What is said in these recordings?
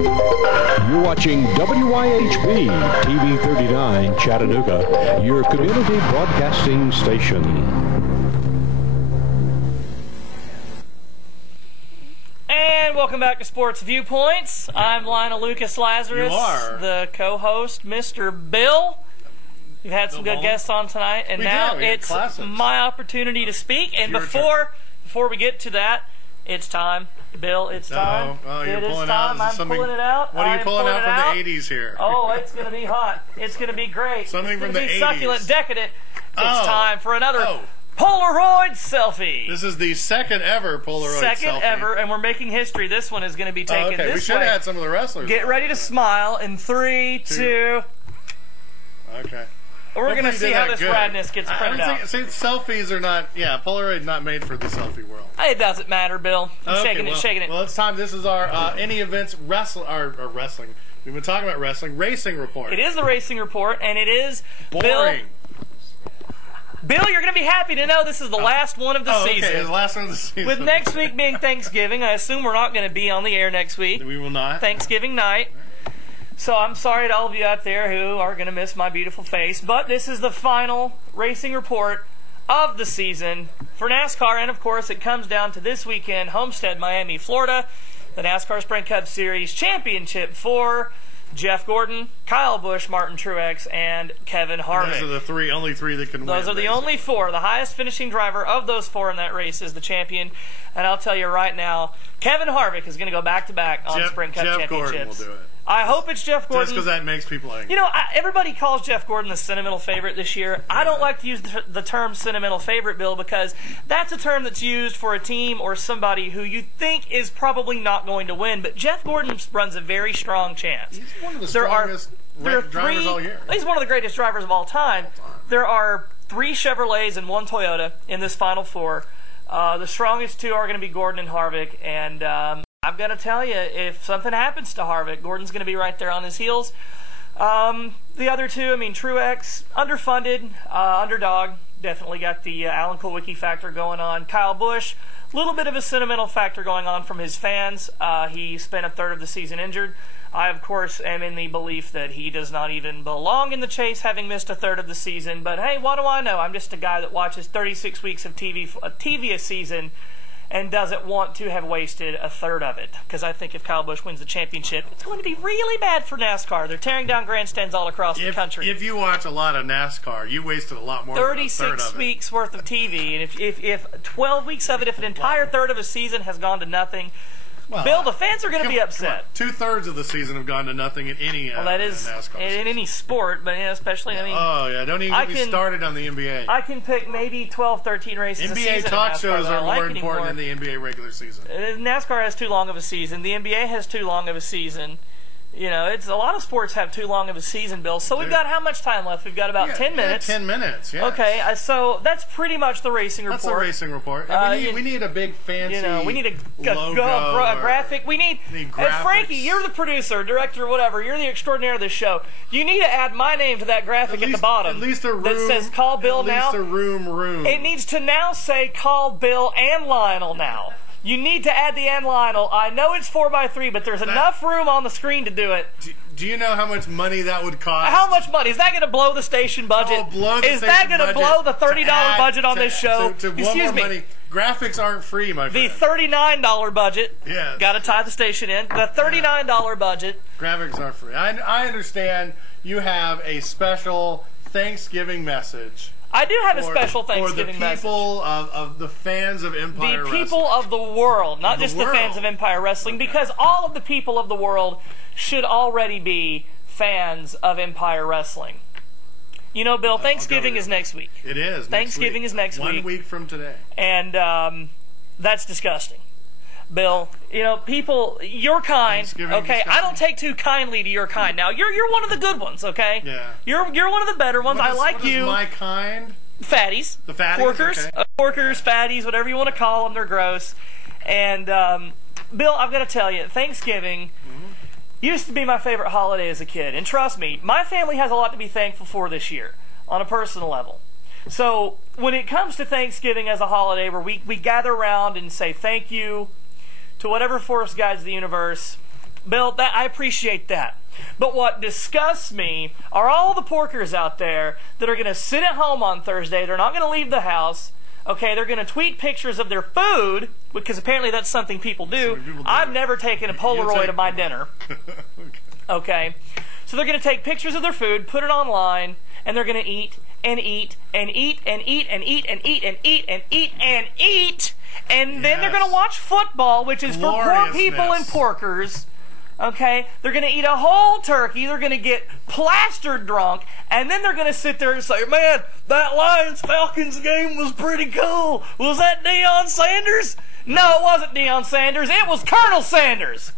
You're watching WYHB TV 39 Chattanooga, your community broadcasting station. And welcome back to Sports Viewpoints. I'm Lionel Lazarus. You are. The co-host, Mr. Bill. We've had some good guests on tonight, and now it's my opportunity to speak. And before we get to that, it's time. Bill, it's time. Oh, you're pulling out. I'm pulling it out. What are you pulling out from the 80s here? Oh, it's going to be hot. It's going to be great. Something from the 80s. Succulent, decadent. It's time for another Polaroid selfie. This is the second ever Polaroid selfie. Second ever, and we're making history. This one is going to be taken this way. We should have had some of the wrestlers. Get ready to smile in 3, 2. Okay. We're going to see how this radness gets printed out. See, selfies are not, Polaroid not made for the selfie world. It doesn't matter, Bill. I'm shaking it. Well, it's time. This is our any events wrestling. We've been talking about wrestling. Racing report. It is the racing report, and it is boring. Bill, you're going to be happy to know this is the last one of the season. Okay, the last one of the season. With next week being Thanksgiving, I assume we're not going to be on the air next week. We will not. Thanksgiving night. So I'm sorry to all of you out there who are going to miss my beautiful face, but this is the final racing report of the season for NASCAR, and of course it comes down to this weekend, Homestead, Miami, Florida, the NASCAR Sprint Cup Series Championship for Jeff Gordon, Kyle Busch, Martin Truex, and Kevin Harvick. Those are the only three that can win. Those are the only four. The highest finishing driver of those four in that race is the champion. And I'll tell you right now, Kevin Harvick is going to go back-to-back on Sprint Cup Jeff championships. Gordon will do it. I hope it's Jeff Gordon. Just because that makes people angry. You know, everybody calls Jeff Gordon the sentimental favorite this year. I don't like to use the term sentimental favorite, Bill, because that's a term that's used for a team or somebody who you think is probably not going to win. But Jeff Gordon runs a very strong chance. He's one of the strongest drivers all year. He's one of the greatest drivers of all time. There are 3 Chevrolets and 1 Toyota in this Final Four. The strongest 2 are going to be Gordon and Harvick, and I'm going to tell you, if something happens to Harvick, Gordon's going to be right there on his heels. The other 2, I mean, Truex, underfunded, underdog, definitely got the Alan Kulwicki factor going on. Kyle Busch, a little bit of a sentimental factor going on from his fans. He spent a third of the season injured. I, of course, am in the belief that he does not even belong in the chase, having missed a third of the season. But hey, what do I know? I'm just a guy that watches 36 weeks of TV a season and doesn't want to have wasted a third of it. Because I think if Kyle Busch wins the championship, it's going to be really bad for NASCAR. They're tearing down grandstands all across the country. If you watch a lot of NASCAR, you wasted a lot more than a third of it. 36 weeks worth of TV. And if 12 weeks of it, if an entire third of a season has gone to nothing, Bill, the fans are going to be upset. 2/3 of the season have gone to nothing in any NASCAR in any sport, but especially, I mean... Oh, yeah, don't even get me started on the NBA. I can pick maybe 12, 13 races a season. NBA talk shows are more important than the NBA regular season. NASCAR has too long of a season. The NBA has too long of a season. You know, a lot of sports have too long of a season, Bill. So we've got how much time left? We've got about 10 minutes. 10 minutes, yeah. Okay, so that's pretty much the racing report. That's the racing report. We need a big fancy we need a graphic. We need graphics. Frankie, you're the producer, director, whatever. You're the extraordinaire of this show. You need to add my name to that graphic at the bottom. At least a room. That says call Bill now. At least a room. It needs to now say call Bill and Lionel now. You need to add the and Lionel. I know it's 4x3, but there's enough room on the screen to do it. Do you know how much money that would cost? How much money? Is that going to blow the station budget? Is that going to blow the $30 budget on this show? Excuse me. Money. Graphics aren't free, my friend. The $39 budget. Yes. Got to tie the station in. The $39 budget. Graphics aren't free. I understand you have a special Thanksgiving message. I do have a special Thanksgiving message. For the people of the fans of Empire Wrestling. The people of the world, not just the fans of Empire Wrestling, because all of the people of the world should already be fans of Empire Wrestling. You know, Bill, Thanksgiving is next week. It is. Thanksgiving is next week. 1 week from today. And that's disgusting. Bill, you know, people, your kind, okay? I don't take too kindly to your kind. Now, you're one of the good ones, okay? Yeah. You're one of the better ones. I like you. What is my kind? Fatties. The fatties? Porkers. Okay. Porkers, fatties, whatever you want to call them. They're gross. And, Bill, I've got to tell you, Thanksgiving used to be my favorite holiday as a kid. And trust me, my family has a lot to be thankful for this year on a personal level. So when it comes to Thanksgiving as a holiday where we gather around and say thank you to whatever force guides the universe, Bill, I appreciate that. But what disgusts me are all the porkers out there that are going to sit at home on Thursday. They're not going to leave the house. Okay, they're going to tweet pictures of their food, because apparently that's something people do. I've never taken a Polaroid of my dinner. Okay, so they're going to take pictures of their food, put it online, and they're going to eat and eat and eat and eat and eat and eat and eat and eat and eat, and then they're going to watch football, which is for poor people and porkers. Okay, they're going to eat a whole turkey, they're going to get plastered drunk, and then they're going to sit there and say, man, that Lions-Falcons game was pretty cool. Was that Deion Sanders? No, it wasn't Deion Sanders. It was Colonel Sanders.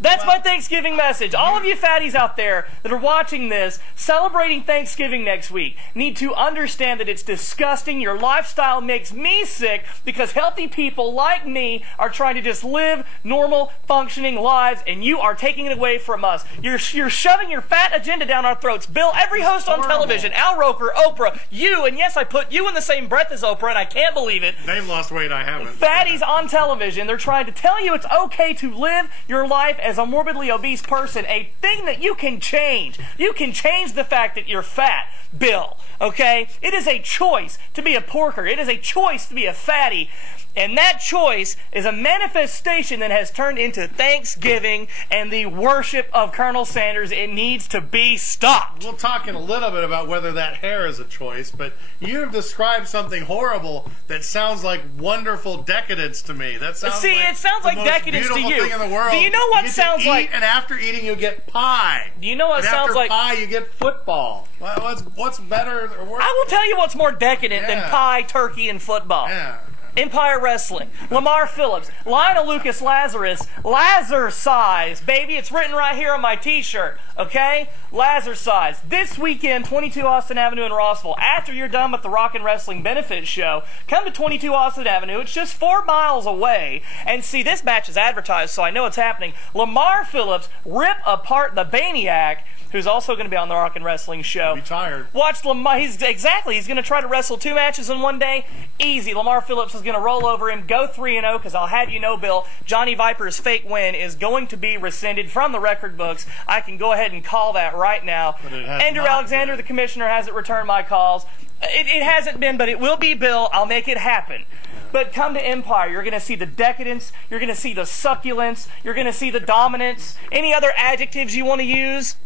That's my Thanksgiving message. All of you fatties out there that are watching this, celebrating Thanksgiving next week, need to understand that it's disgusting. Your lifestyle makes me sick because healthy people like me are trying to just live normal, functioning lives, and you are taking it away from us. You're shoving your fat agenda down our throats. Bill, every host on television, Al Roker, Oprah, you, and yes, I put you in the same breath as Oprah, and I can't believe it. They've lost weight, I haven't. Fatties on television, they're trying to tell you it's okay to live your life as a morbidly obese person, a thing that you can change. You can change the fact that you're fat, Bill, okay? It is a choice to be a porker. It is a choice to be a fatty. And that choice is a manifestation that has turned into Thanksgiving and the worship of Colonel Sanders. It needs to be stopped. We'll talk in a little bit about whether that hair is a choice, but you have described something horrible that sounds like wonderful decadence to me. That sounds it sounds like decadence to you. Thing in the world. Do you know what you sounds like? And after eating, you get pie. Do you know what sounds like? After pie, you get football. What's better or worse? I will tell you what's more decadent than pie, turkey, and football. Yeah. Empire Wrestling, Lamar Phillips, Lionel Lucas Lazarus, Lazar size, baby, it's written right here on my t-shirt, okay? Lazar size. This weekend, 22 Austin Avenue in Rossville. After you're done with the Rock and Wrestling Benefits Show, come to 22 Austin Avenue. It's just 4 miles away. And see, this match is advertised, so I know it's happening. Lamar Phillips rip apart the Baniac, who's also going to be on the Rock and Wrestling Show. Retired. Watch Lamar. He's going to try to wrestle 2 matches in one day. Easy. Lamar Phillips is going to roll over him, go 3-0, because I'll have you know, Bill, Johnny Viper's fake win is going to be rescinded from the record books. I can go ahead and call that right now. Andrew Alexander, the commissioner, hasn't returned my calls. It hasn't been, but it will be, Bill. I'll make it happen. But come to Empire. You're going to see the decadence. You're going to see the succulence. You're going to see the dominance. Any other adjectives you want to use?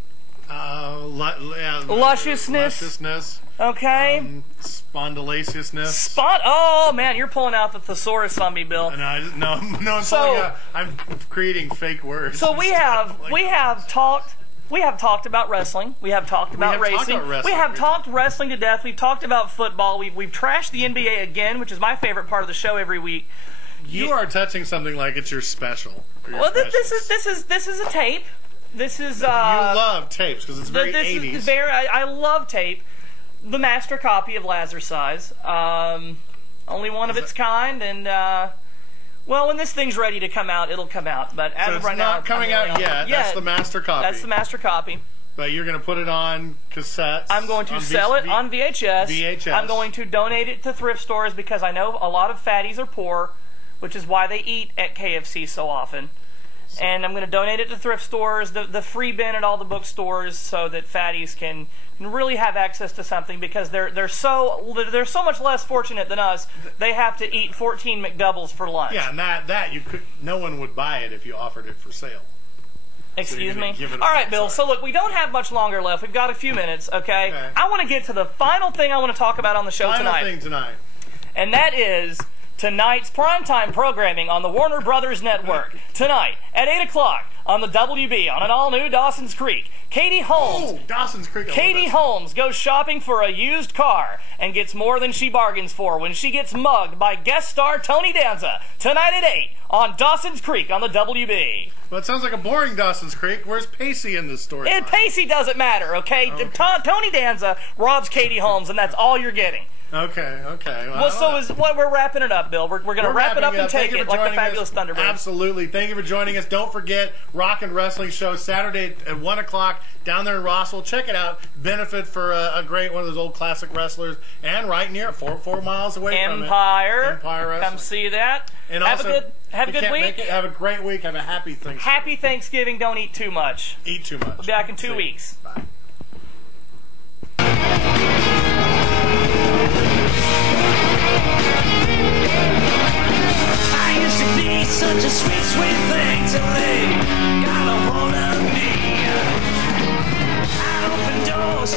Lusciousness. Okay. Spondylaciousness. Oh man, you're pulling out the thesaurus on me, Bill. I'm creating fake words. So we have talked about wrestling. We have talked about racing. We have talked wrestling to death. We've talked about football. We've trashed the NBA again, which is my favorite part of the show every week. You are touching something like it's your special. Well, this is a tape. This is you love tapes because it's very 80s. I love tape. The master copy of Lazar size, only one of its kind, and well, when this thing's ready to come out, it'll come out. But as of right now, it's not coming out yet. That's the master copy. That's the master copy. But you're going to put it on cassettes. I'm going to sell it on VHS. I'm going to donate it to thrift stores because I know a lot of fatties are poor, which is why they eat at KFC so often. And I'm going to donate it to thrift stores, the free bin at all the bookstores, so that fatties can really have access to something because they're so much less fortunate than us. They have to eat 14 McDoubles for lunch. Yeah, and that you could. No one would buy it if you offered it for sale. Excuse me? All right, Bill. So look, we don't have much longer left. We've got a few minutes. Okay. I want to get to the final thing I want to talk about on the show tonight. Final thing tonight. And that is tonight's primetime programming on the Warner Brothers Network. Tonight at 8 o'clock on the WB on an all-new Dawson's Creek. Katie Holmes. Oh, Dawson's Creek. Katie Holmes goes shopping for a used car and gets more than she bargains for when she gets mugged by guest star Tony Danza. Tonight at 8 on Dawson's Creek on the WB. Well, it sounds like a boring Dawson's Creek. Where's Pacey in this story? Pacey doesn't matter, okay? Tony Danza robs Katie Holmes, and that's all you're getting. Okay. Well, we're wrapping it up, Bill. We're going to wrap it up and take it like the Fabulous Thunderbirds. Absolutely. Thank you for joining us. Don't forget, Rock and Wrestling Show, Saturday at 1 o'clock down there in Rossville. Check it out. Benefit for a great one of those old classic wrestlers. And right near, 4 miles away from it. Empire Wrestling. Come see that. And have also, a good week. Have a great week. Have a happy Thanksgiving. Happy Thanksgiving. Don't eat too much. Eat too much. We'll be back in 2 weeks. Bye. I used to be such a sweet, sweet thing till they got a hold of me. I opened doors.